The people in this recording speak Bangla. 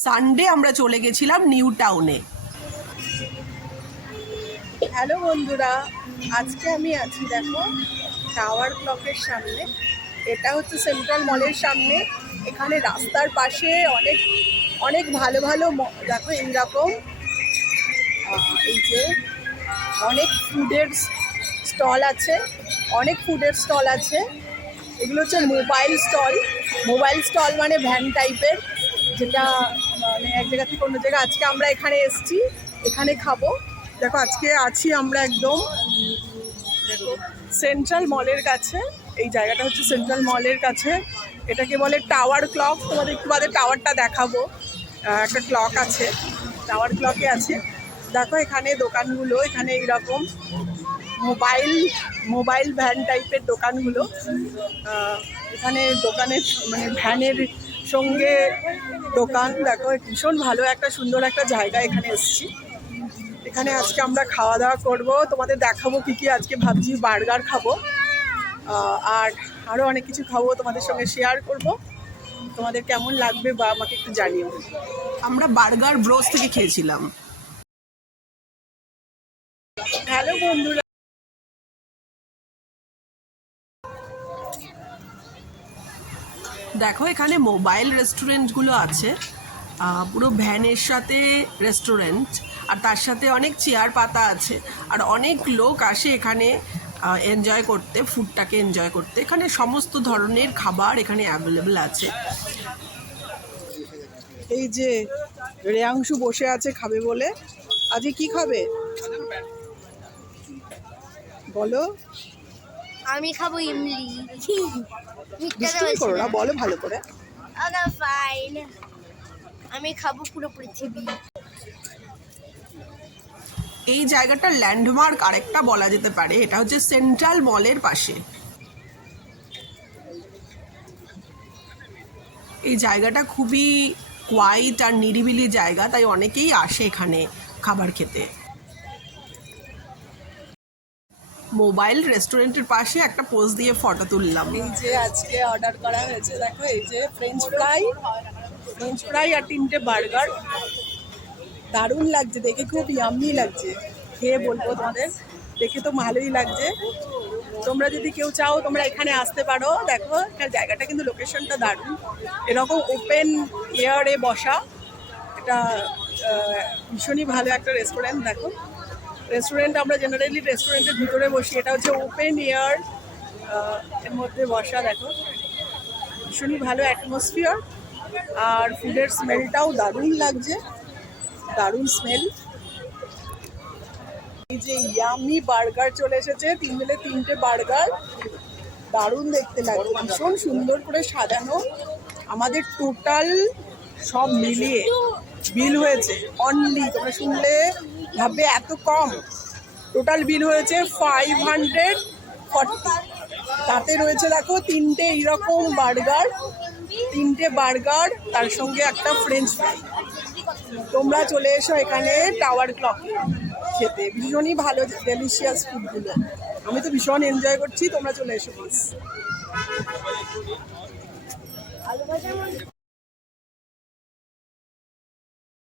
সানডে আমরা চলে গেছিলাম নিউ টাউনে। হ্যালো বন্ধুরা, আজকে আমি আছি দেখো টাওয়ার ক্লকের সামনে। এটা হচ্ছে সেন্ট্রাল মলের সামনে। এখানে রাস্তার পাশে অনেক অনেক ভালো ভালো দেখো এইরকম এই যে অনেক ফুডের স্টল আছে, অনেক ফুডের স্টল আছে। এগুলো হচ্ছে মোবাইল স্টল মানে ভ্যান টাইপের, যেটা মানে এক জায়গা থেকে অন্য জায়গা। আজকে আমরা এখানে এসেছি, এখানে খাবো। দেখো আজকে আছি আমরা একদম সেন্ট্রাল মলের কাছে। এই জায়গাটা হচ্ছে সেন্ট্রাল মলের কাছে, এটাকে বলে টাওয়ার ক্লক। তোমাদের একটু বাদে টাওয়ারটা দেখাবো। একটা ক্লক আছে, টাওয়ার ক্লকে আছে। দেখো এখানে দোকানগুলো, এখানে এইরকম মোবাইল ভ্যান টাইপের দোকানগুলো। এখানে দোকানের মানে ভ্যানের সঙ্গে দোকান। দেখো ভীষণ ভালো একটা সুন্দর একটা জায়গা, এখানে এসেছি। এখানে আজকে আমরা খাওয়া দাওয়া করবো, তোমাদের দেখাবো কী কী। আজকে ভাবছি বার্গার খাবো, আর আরও অনেক কিছু খাবো, তোমাদের সঙ্গে শেয়ার করব। তোমাদের কেমন লাগবে বা আমাকে একটু জানিও। আমরা বার্গার ব্রোস থেকে খেয়েছিলাম। হ্যালো বন্ধুরা, দেখো এখানে মোবাইল রেস্টুরেন্টগুলো আছে, পুরো ভ্যানের সাথে রেস্টুরেন্ট, আর তার সাথে অনেক চেয়ার পাতা আছে, আর অনেক লোক আসে এখানে এনজয় করতে, ফুডটাকে এনজয় করতে। এখানে সমস্ত ধরনের খাবার এখানে অ্যাভেলেবেল আছে। এই যে রেয়াংশু বসে আছে খাবে বলে। আজকে কি খাবে বলো? আমি খাবো ইমলি। দুষ্টুমি করো না, বলো ভালো করে। ফাইন, আমি খাবো পুরো পৃথিবী। এই জায়গাটার ল্যান্ডমার্ক আরেকটা বলা যেতে পারে, এটা হচ্ছে সেন্ট্রাল মলের পাশে। এই জায়গাটা খুবই কোয়াইট আর নিরিবিলি জায়গা, তাই অনেকেই আসে এখানে খাবার খেতে। মোবাইল রেস্টুরেন্টের পাশে একটা পোজ দিয়ে ফটো তুললাম। এই যে আজকে অর্ডার করা হয়েছে, দেখো এই যে ফ্রেঞ্চ ফ্রাই আর 3টে বার্গার। দারুণ লাগছে দেখে, খুব ইয়াম্মি লাগছে। খেয়ে বলবো তোমাদের, দেখে তো ভালোই লাগছে। তোমরা যদি কেউ চাও তোমরা এখানে আসতে পারো। দেখো এখানে জায়গাটা কিন্তু, লোকেশনটা দারুণ। এরকম ওপেন এয়ারে বসা, এটা ভীষণই ভালো একটা রেস্টুরেন্ট। দেখো রেস্টুরেন্ট, আমরা জেনারেলি রেস্টুরেন্টের ভিতরে বসি, এটা হচ্ছে ওপেন এয়ার এর মধ্যে বসা। দেখো ভীষণই ভালো অ্যাটমসফিয়ার, আর ফুডের স্মেলটাও দারুণ লাগছে, দারুণ স্মেল। এই যে ইয়ামি বার্গার চলে এসেছে, 3টে বার্গার, দারুণ দেখতে লাগে, ভীষণ সুন্দর করে সাজানো। আমাদের টোটাল সব মিলিয়ে বিল হয়েছে অনলি, তোমরা শুনলে ভাববে এত কম, টোটাল বিল হয়েছে 540। তাতে রয়েছে দেখো 3টে এইরকম বার্গার, 3টে বার্গার, তার সঙ্গে একটা ফ্রেঞ্চ ফ্রাই। তোমরা চলে এসো এখানে টাওয়ার ক্লক খেতে, ভীষণই ভালো ডেলিশিয়াস ফুডগুলো। আমি তো ভীষণ এনজয় করছি, তোমরা চলে এসো প্লিজ।